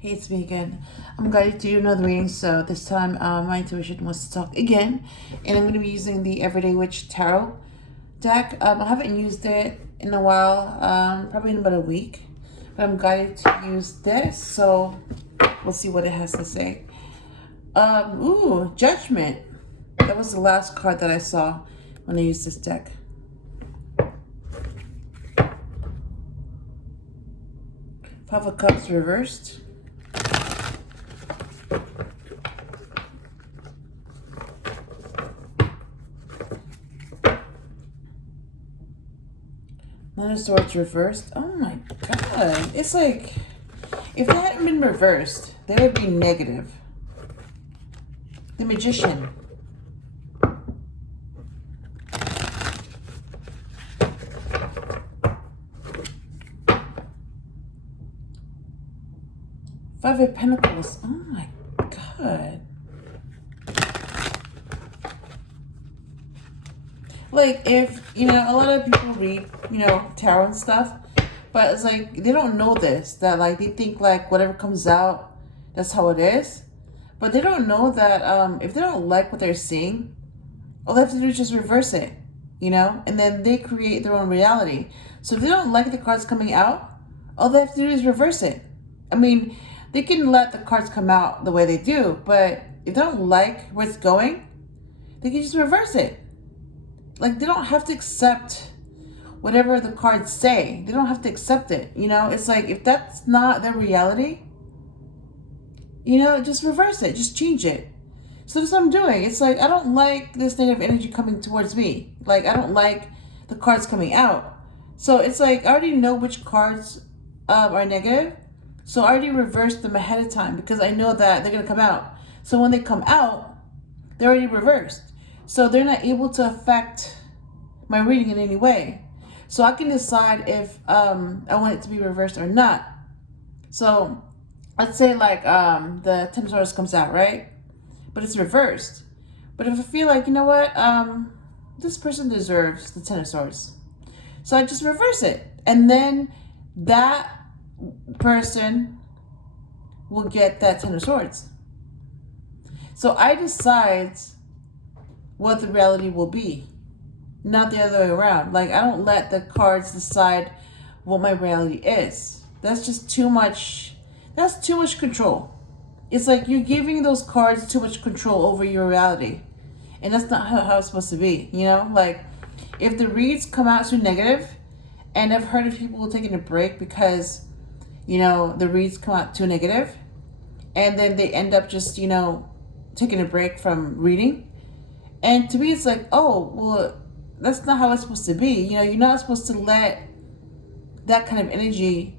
Hey, it's me again. I'm going to do another reading, so this time my intuition wants to talk again. And I'm going to be using the Everyday Witch Tarot deck. I haven't used it in a while, probably in about a week. But I'm guided to use this, so we'll see what it has to say. Ooh, Judgment. That was the last card that I saw when I used this deck. Five of Cups reversed. Nine of Swords reversed. Oh my god. It's like, if that hadn't been reversed, that would be negative. The Magician. Five of Pentacles. Oh my god. Like, if, a lot of people read, tarot and stuff, but it's like, they don't know this, that, like, they think, like, whatever comes out, that's how it is. But they don't know that if they don't like what they're seeing, all they have to do is just reverse it, and then they create their own reality. So if they don't like the cards coming out, all they have to do is reverse it. I mean, they can let the cards come out the way they do, but if they don't like where it's going, they can just reverse it. Like, they don't have to accept whatever the cards say. They don't have to accept it, It's like, if that's not their reality, just reverse it. Just change it. So that's what I'm doing. It's like, I don't like this negative energy coming towards me. Like, I don't like the cards coming out. So it's like, I already know which cards are negative. So I already reversed them ahead of time because I know that they're going to come out. So when they come out, they're already reversed. So they're not able to affect my reading in any way. So I can decide if I want it to be reversed or not. So let's say like the Ten of Swords comes out, right? But it's reversed. But if I feel like, you know what, this person deserves the Ten of Swords, so I just reverse it. And then that person will get that Ten of Swords. So I decide what the reality will be, not the other way around. Like, I don't let the cards decide what my reality is. That's just too much. That's too much control. It's like you're giving those cards too much control over your reality. And that's not how it's supposed to be, Like, if the reads come out too negative, and I've heard of people taking a break because, the reads come out too negative, and then they end up just, taking a break from reading. And to me, it's like, oh, well, that's not how it's supposed to be. You're not supposed to let that kind of energy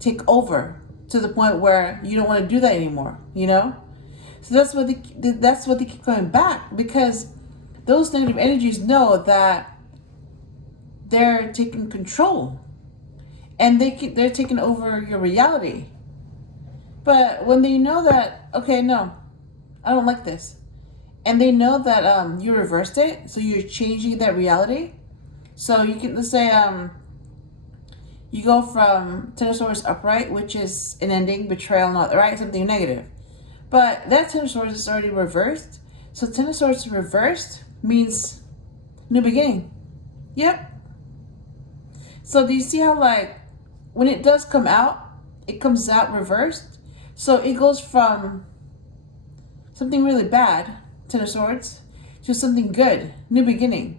take over to the point where you don't want to do that anymore, So that's what they keep coming back, because those negative energies know that they're taking control and they're taking over your reality. But when they know that, okay, no, I don't like this, and they know that you reversed it, so you're changing that reality. So you can, let's say you go from Ten of Swords upright, which is an ending, betrayal, not right, something negative. But that Ten of Swords is already reversed. So Ten of Swords reversed means new beginning. Yep. So do you see how, like, when it does come out, it comes out reversed? So it goes from something really bad, Ten of Swords, to something good, new beginning.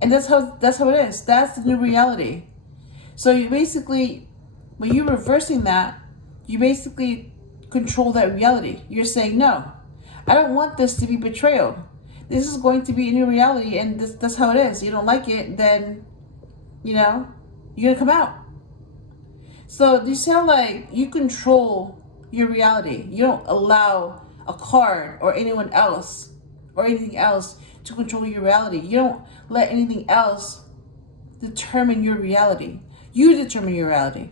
And that's how it is. That's the new reality. So you basically, when you're reversing that, you basically control that reality. You're saying, no, I don't want this to be betrayal. This is going to be a new reality, and that's how it is. You don't like it, then, you're going to come out. So you sound like you control your reality. You don't allow a card or anyone else or anything else to control your reality. You don't let anything else determine your reality. You determine your reality.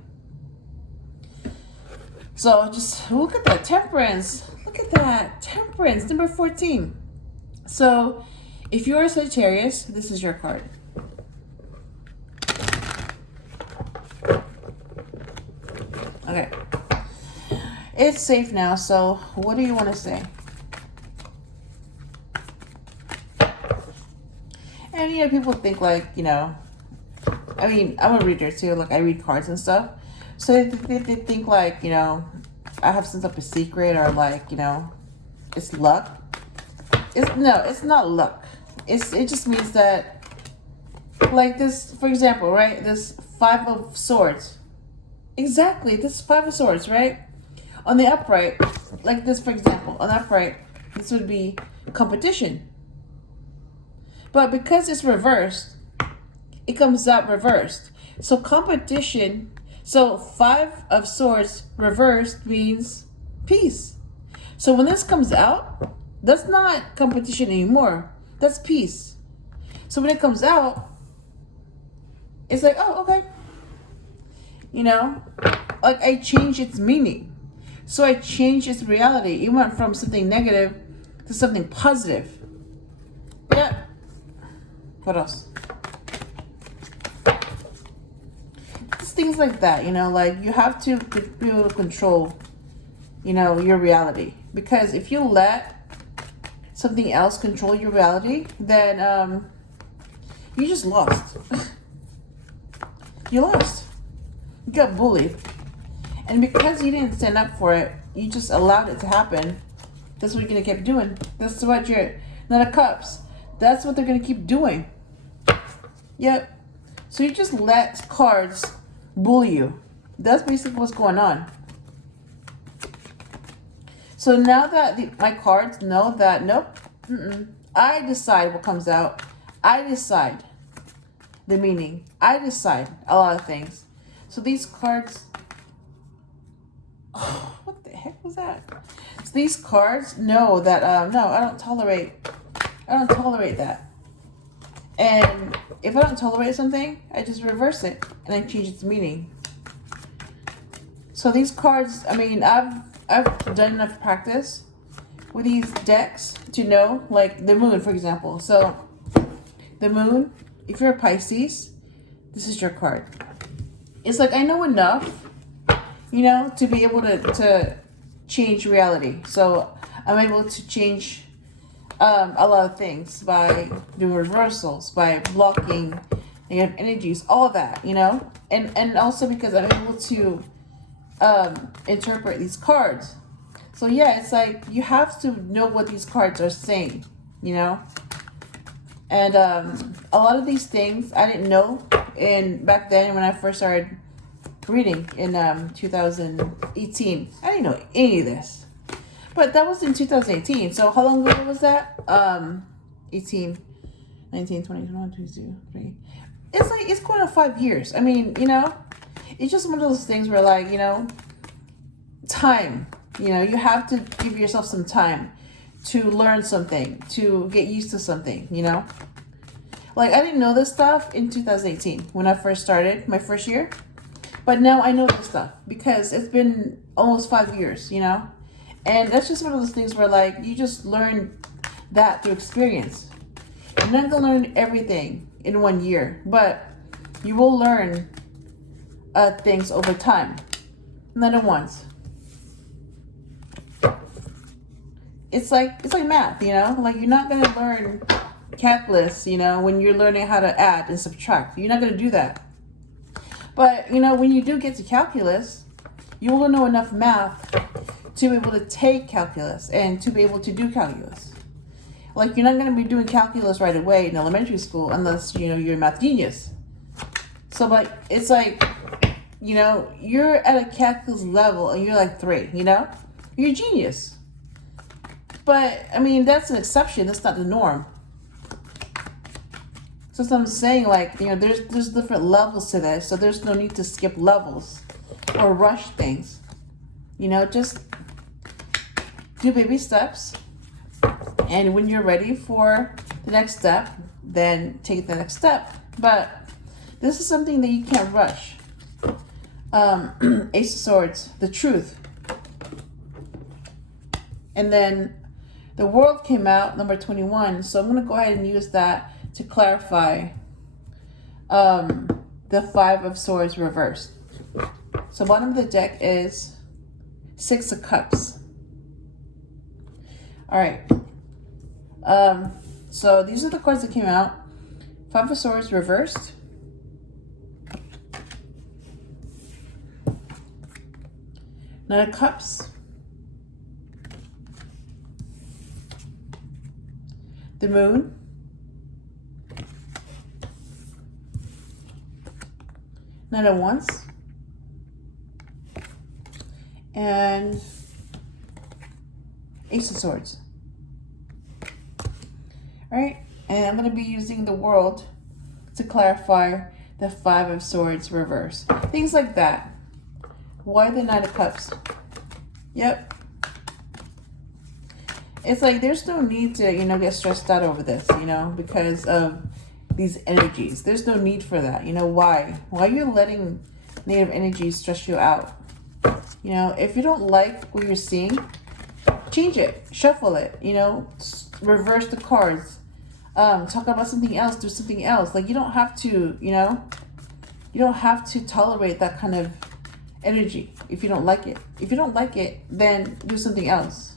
So just look at that, Temperance. Look at that, Temperance, number 14. So if you're a Sagittarius, this is your card. Okay. It's safe now, so what do you want to say? And, you know, people think like, you know, I mean, I'm a reader too. Like, I read cards and stuff. So they think like, you know, I have some type of secret, or like, you know, it's luck. It's not luck. It just means that, like this, for example, right? This Five of Swords. Exactly, this Five of Swords, right? On the upright, like this, for example, on the upright, this would be competition. But because it's reversed, it comes out reversed. So competition, so Five of Swords reversed means peace. So when this comes out, that's not competition anymore. That's peace. So when it comes out, it's like, oh, okay. You know, like I changed its meaning. So I changed its reality. It went from something negative to something positive. Yeah. What else? Just things like that, you know, like you have to be able to control, you know, your reality. Because if you let something else control your reality, then you just lost. You lost. You got bullied. And because you didn't stand up for it, you just allowed it to happen. That's what you're going to keep doing. That's what you're, Nine of Cups. That's what they're going to keep doing. Yep. So you just let cards bully you. That's basically what's going on. So now that my cards know that, nope, I decide what comes out. I decide the meaning. I decide a lot of things. So these cards, oh, what the heck was that? So these cards know that, no, I don't tolerate that. And if I don't tolerate something, I just reverse it and I change its meaning. So these cards, I mean, I've done enough practice with these decks to know, like the moon, for example. So the moon, if you're a Pisces, this is your card. It's like I know enough, you know, to be able to change reality. So I'm able to change a lot of things by doing reversals, by blocking negative energies, all of that, you know, and also because I'm able to interpret these cards. So yeah, it's like you have to know what these cards are saying, you know. And a lot of these things I didn't know back then when I first started reading in 2018. I didn't know any of this. But that was in 2018. So how long ago was that? 18, 19, 20, 21, 22, 23. It's like, it's going on 5 years. I mean, you know, it's just one of those things where, like, you know, time, you know, you have to give yourself some time to learn something, to get used to something, you know. Like, I didn't know this stuff in 2018 when I first started my first year. But now I know this stuff because it's been almost 5 years, you know. And that's just one of those things where, like, you just learn that through experience. You're not going to learn everything in 1 year, but you will learn things over time. Not at once. It's like math, you know? Like, you're not going to learn calculus, you know, when you're learning how to add and subtract. You're not going to do that. But, you know, when you do get to calculus, you will know enough math to be able to take calculus and to be able to do calculus. Like, you're not going to be doing calculus right away in elementary school unless, you know, you're a math genius. So, like, it's like, you know, you're at a calculus level and you're like 3, you know? You're a genius. But, I mean, that's an exception. That's not the norm. So I'm saying, like, you know, there's different levels to this. So there's no need to skip levels or rush things. You know, just do baby steps. And when you're ready for the next step, then take the next step. But this is something that you can't rush. Ace of Swords, the truth. And then the World came out, number 21. So I'm going to go ahead and use that to clarify the Five of Swords reversed. So bottom of the deck is Six of Cups. All right. So these are the cards that came out. Five of Swords reversed. Nine of Cups. The Moon. Nine of Wands. And Ace of Swords. All right, and I'm going to be using the World to clarify the Five of Swords reverse. Things like that. Why the Nine of Cups? Yep. It's like there's no need to, you know, get stressed out over this, you know, because of these energies. There's no need for that. You know, why? Why are you letting negative energy stress you out? You know, if you don't like what you're seeing, change it, shuffle it, you know, reverse the cards, talk about something else, do something else. Like, you don't have to, you know, you don't have to tolerate that kind of energy if you don't like it. If you don't like it, then do something else.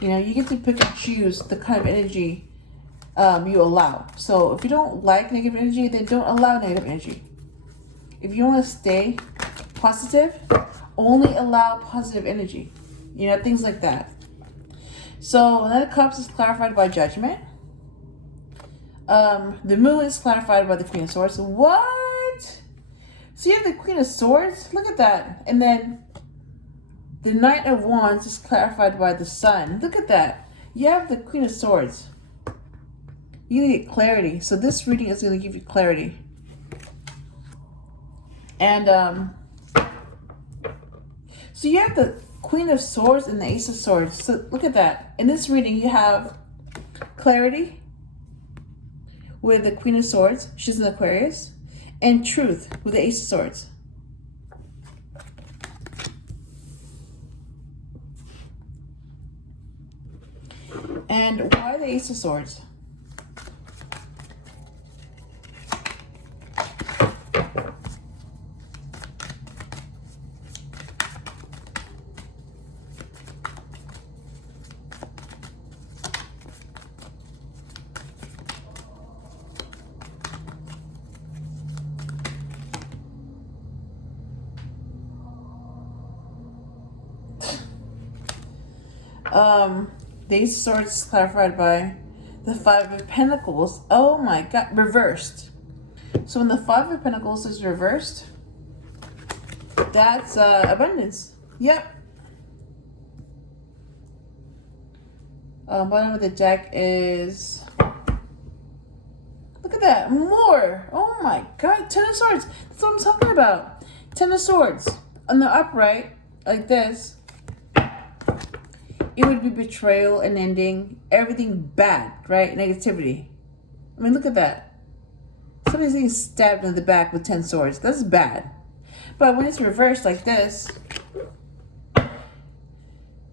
You know, you get to pick and choose the kind of energy you allow. So if you don't like negative energy, then don't allow negative energy. If you want to stay positive, only allow positive energy. You know, things like that. So Nine of Cups is clarified by Judgment. The Moon is clarified by the Queen of Swords. What? So you have the Queen of Swords? Look at that. And then the Knight of Wands is clarified by the Sun. Look at that. You have the Queen of Swords. You need to get clarity. So this reading is going to give you clarity. And so you have the Queen of Swords and the Ace of Swords. So look at that. In this reading, you have clarity with the Queen of Swords. She's an Aquarius. And truth with the Ace of Swords. And why the Ace of Swords? The Ace of Swords is clarified by the Five of Pentacles. Oh my God, reversed. So when the Five of Pentacles is reversed, that's abundance. Yep. Bottom of the deck is, look at that, more. Oh my God, Ten of Swords. That's what I'm talking about. Ten of Swords on the upright, like this. It would be betrayal, an ending, everything bad, right? Negativity. I mean, look at that. Somebody's getting stabbed in the back with 10 swords. That's bad. But when it's reversed like this,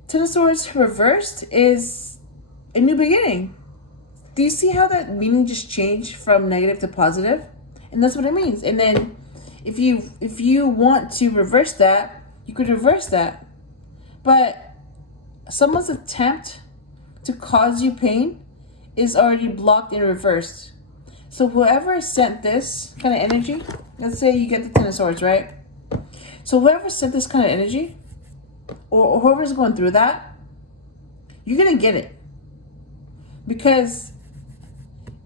10 of Swords reversed is a new beginning. Do you see how that meaning just changed from negative to positive? And that's what it means. And then if you want to reverse that, you could reverse that. But someone's attempt to cause you pain is already blocked and reversed. So whoever sent this kind of energy, let's say you get the Ten of Swords, right? So whoever sent this kind of energy, or whoever's going through that, you're going to get it. Because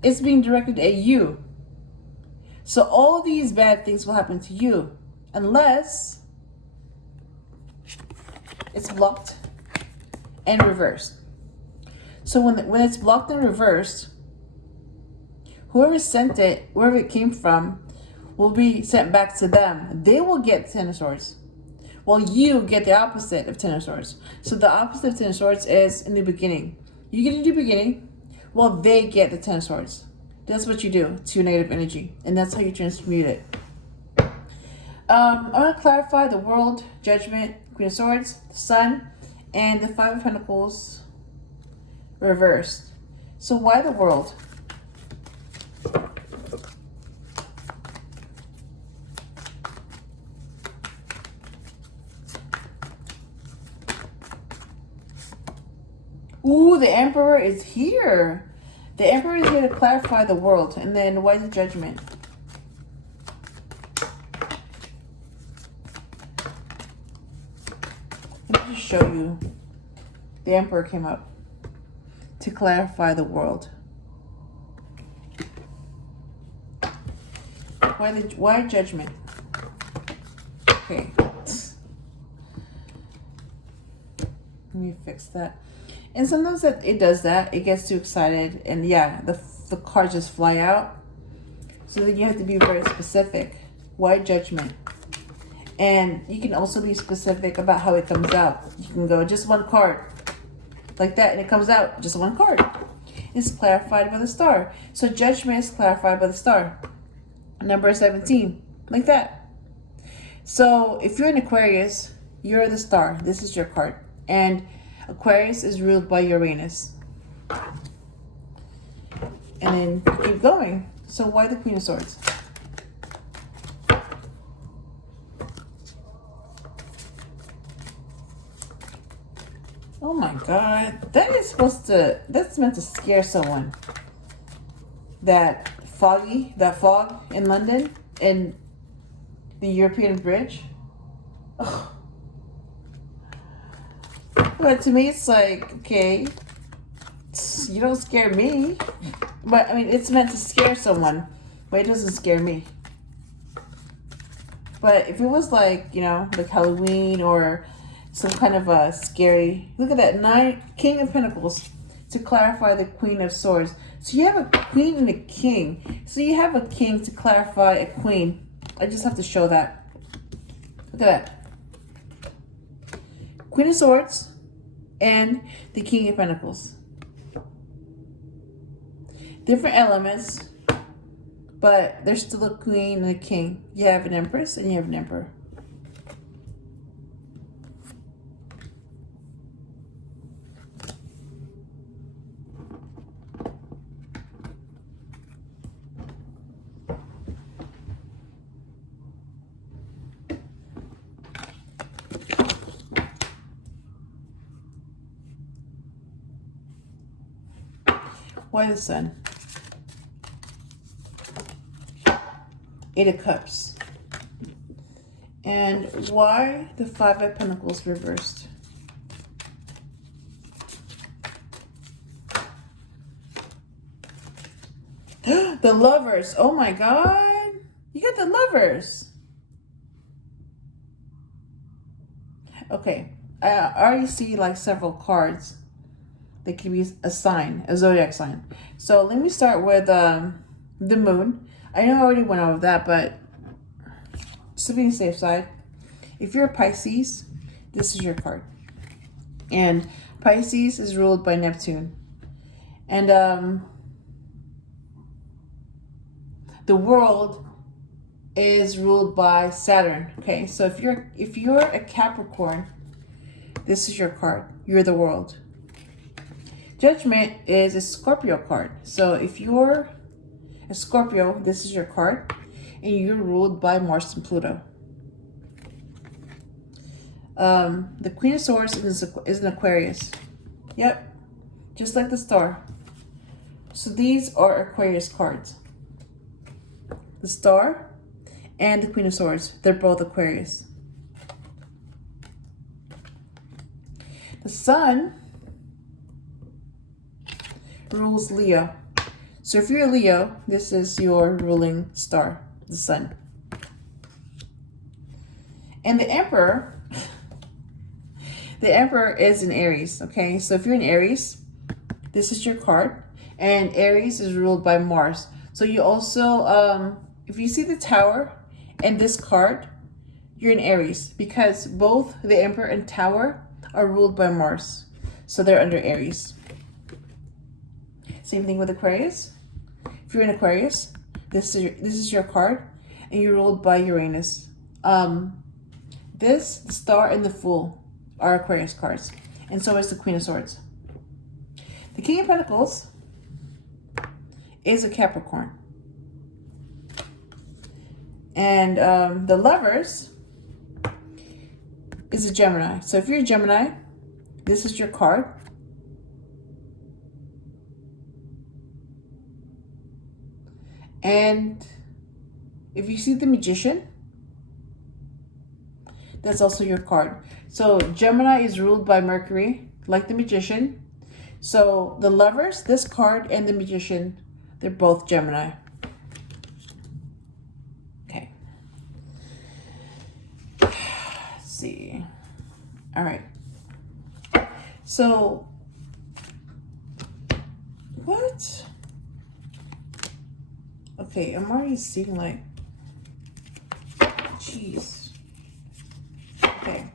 it's being directed at you. So all these bad things will happen to you. Unless it's blocked and reversed. So when it's blocked and reversed, whoever sent it, wherever it came from, will be sent back to them. They will get Ten of Swords, while you get the opposite of Ten of Swords. So the opposite of Ten of Swords is a new beginning. You get a new beginning, while they get the Ten of Swords. That's what you do to negative energy, and that's how you transmute it. I'm going to clarify the World, Judgment, Queen of Swords, the Sun, and the Five of Pentacles reversed. So why the World? Ooh, the Emperor is here. The Emperor is here to clarify the world. And then why the Judgment? Let me just show you. The Emperor came up to clarify the world. Why Judgment? Okay. Let me fix that. And sometimes that it does that. It gets too excited. And yeah, the cards just fly out. So then you have to be very specific. Why Judgment? And you can also be specific about how it comes out. You can go just one card. Like that. And it comes out just one card. It's clarified by the star. So Judgment is clarified by the star. Number 17. Like that. So if you're an Aquarius, you're the star. This is your card. And Aquarius is ruled by Uranus. And then keep going. So why the Queen of Swords? Oh my God. That's meant to scare someone. That fog in London and the European bridge. Ugh. But to me, it's like, okay, you don't scare me. But I mean, it's meant to scare someone, but it doesn't scare me. But if it was like, you know, like Halloween or some kind of a scary, look at that, King of Pentacles to clarify the Queen of Swords. So you have a Queen and a King. So you have a King to clarify a Queen. I just have to show that. Look at that. Queen of Swords and the King of Pentacles. Different elements, but there's still a Queen and a King. You have an Empress and you have an Emperor. Why the Sun? Eight of Cups. And why the Five of Pentacles reversed? The Lovers. Oh my God. You got the Lovers. Okay. I already see like several cards. They can be a sign, a zodiac sign. So let me start with the Moon. I know I already went over that, but just to be on the safe side, if you're a Pisces, this is your card. And Pisces is ruled by Neptune. And the world is ruled by Saturn. Okay, so if you're a Capricorn, this is your card. You're the world. Judgment is a Scorpio card. So if you're a Scorpio, this is your card. And you're ruled by Mars and Pluto. The Queen of Swords is an Aquarius. Yep. Just like the star. So these are Aquarius cards. The star and the Queen of Swords. They're both Aquarius. The Sun rules Leo. So if you're a Leo, this is your ruling star, the Sun. And the Emperor is in Aries, okay? So if you're in Aries, this is your card. And Aries is ruled by Mars. So you also, if you see the Tower and this card, you're in Aries. Because both the Emperor and Tower are ruled by Mars. So they're under Aries. Same thing with Aquarius. If you're in Aquarius, this is your card, and you're ruled by Uranus. The Star and the Fool are Aquarius cards, and so is the Queen of Swords. The King of Pentacles is a Capricorn, and the Lovers is a Gemini. So if you're a Gemini, this is your card. And if you see the Magician, that's also your card. So Gemini is ruled by Mercury, like the Magician. So the Lovers, this card, and the Magician, they're both Gemini. Okay. Let's see. All right. So, what? Okay, I'm already seeing like, jeez. Okay.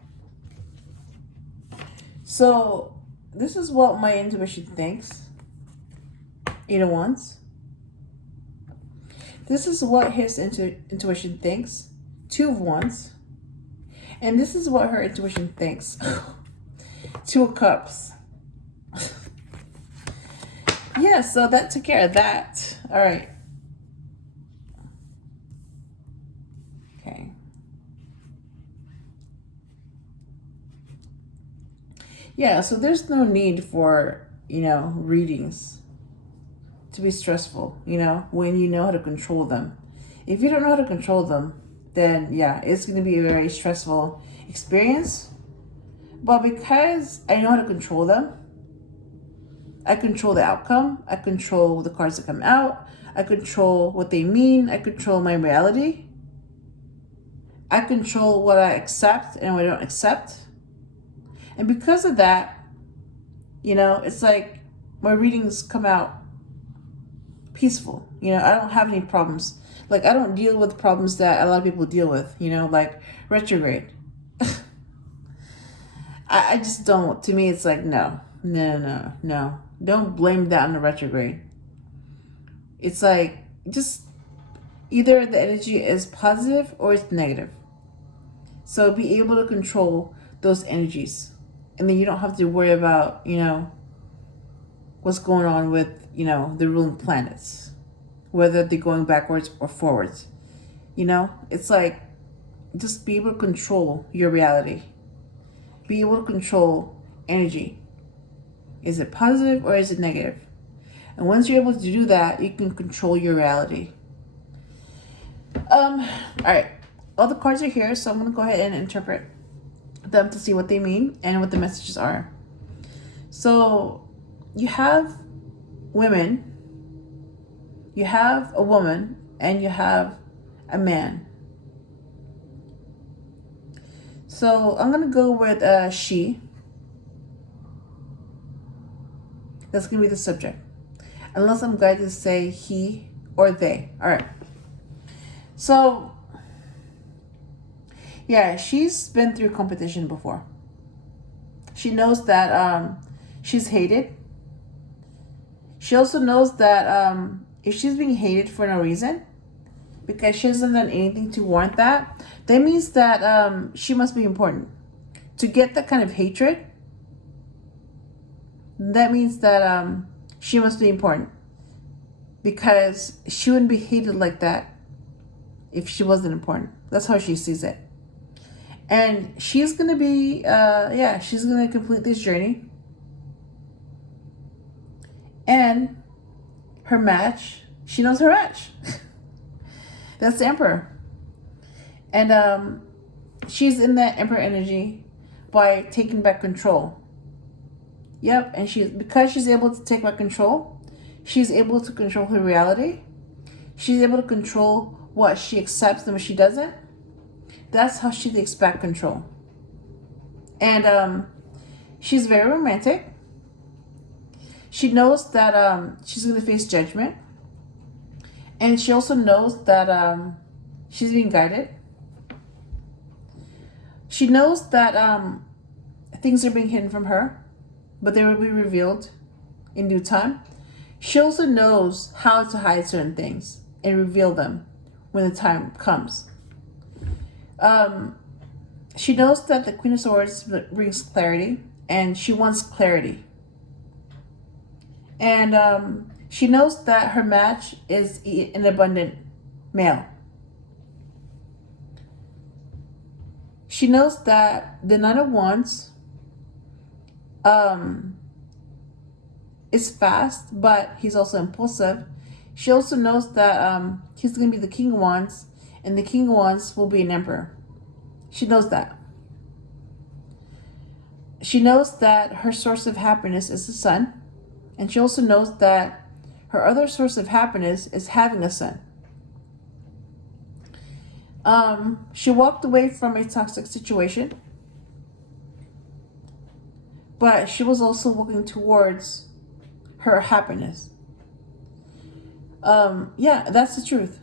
So, this is what my intuition thinks. 8 of Wands. This is what his intuition thinks. 2 of Wands. And this is what her intuition thinks. 2 of Cups. Yeah, so that took care of that. All right. Okay. Yeah, so there's no need for, readings to be stressful, when you know how to control them. If you don't know how to control them, then yeah, it's going to be a very stressful experience. But because I know how to control them, I control the outcome, I control the cards that come out, I control what they mean, I control my reality, I control what I accept and what I don't accept. And because of that, it's like my readings come out peaceful. I don't have any problems. Like, I don't deal with problems that a lot of people deal with, like retrograde. I just don't. To me, it's like, no. Don't blame that on the retrograde. It's like, just either the energy is positive or it's negative. So be able to control those energies. And then you don't have to worry about, what's going on with, the ruling planets. Whether they're going backwards or forwards. It's like, just be able to control your reality. Be able to control energy. Is it positive or is it negative? And once you're able to do that, you can control your reality. All right. All the cards are here, so I'm going to go ahead and interpret them to see what they mean and what the messages are. So, you have women, you have a woman, and you have a man. So, I'm going to go with she. That's going to be the subject. Unless I'm guided to say he or they. All right. So, yeah, she's been through competition before. She knows that she's hated. She also knows that if she's being hated for no reason, because she hasn't done anything to warrant that, that means that she must be important. To get that kind of hatred, that means that she must be important. Because she wouldn't be hated like that if she wasn't important. That's how she sees it. And she's going to be, she's going to complete this journey. And her match, she knows her match. That's the Emperor. And she's in that Emperor energy by taking back control. Yep, and because she's able to take back control, she's able to control her reality. She's able to control what she accepts and what she doesn't. That's how she takes back control. And she's very romantic. She knows that she's going to face judgment. And she also knows that she's being guided. She knows that things are being hidden from her, but they will be revealed in due time. She also knows how to hide certain things and reveal them when the time comes. She knows that the Queen of Swords brings clarity, and she wants clarity. And she knows that her match is an abundant male. She knows that the Nine of Wands is fast, but he's also impulsive. She also knows that he's going to be the King of Wands, and the King of Wands will be an Emperor. She knows that. She knows that her source of happiness is the sun, and she also knows that her other source of happiness is having a son. She walked away from a toxic situation, but she was also working towards her happiness. Yeah, that's the truth.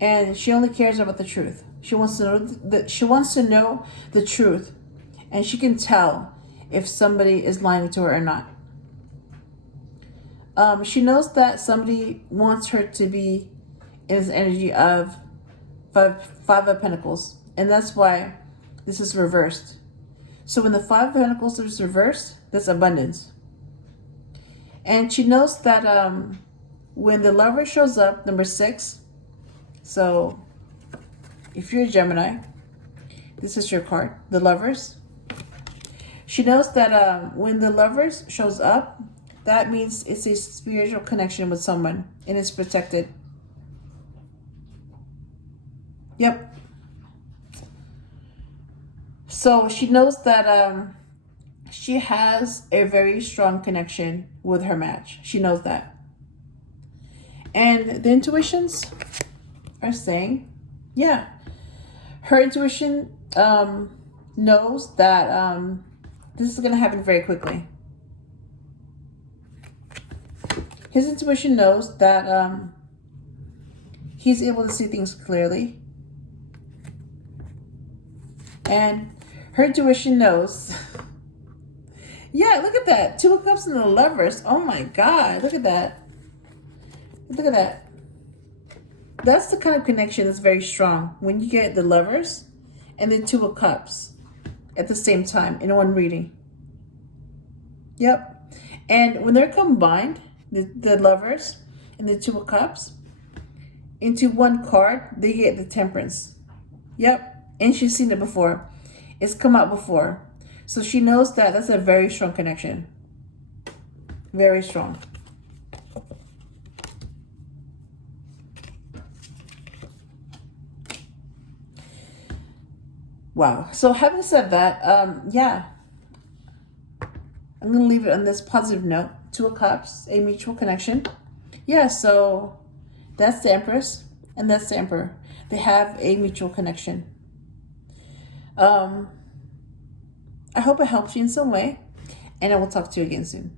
And she only cares about the truth. She wants to know the truth, and she can tell if somebody is lying to her or not. She knows that somebody wants her to be in this energy of Five of Pentacles, and that's why this is reversed. So when the Five of Pentacles is reversed, that's abundance. And she knows that when the Lover shows up, number 6, so if you're a Gemini, this is your card, the Lovers. She knows that when the Lovers shows up, that means it's a spiritual connection with someone, and it's protected. Yep. So she knows that she has a very strong connection with her match. She knows that. And the intuitions are saying, yeah, her intuition knows that this is going to happen very quickly. His intuition knows that he's able to see things clearly. And her intuition knows. Yeah, look at that. 2 of Cups and the Lovers. Oh my God. Look at that. Look at that. That's the kind of connection that's very strong. When you get the Lovers and the 2 of Cups at the same time in one reading. Yep. And when they're combined, the Lovers and the 2 of Cups, into one card, they get the Temperance. Yep. And she's seen it before. It's come out before. So she knows that that's a very strong connection. Very strong. Wow. So having said that, yeah. I'm going to leave it on this positive note. 2 of Cups, a mutual connection. Yeah, so that's the Empress and that's the Emperor. They have a mutual connection. I hope it helps you in some way, and I will talk to you again soon.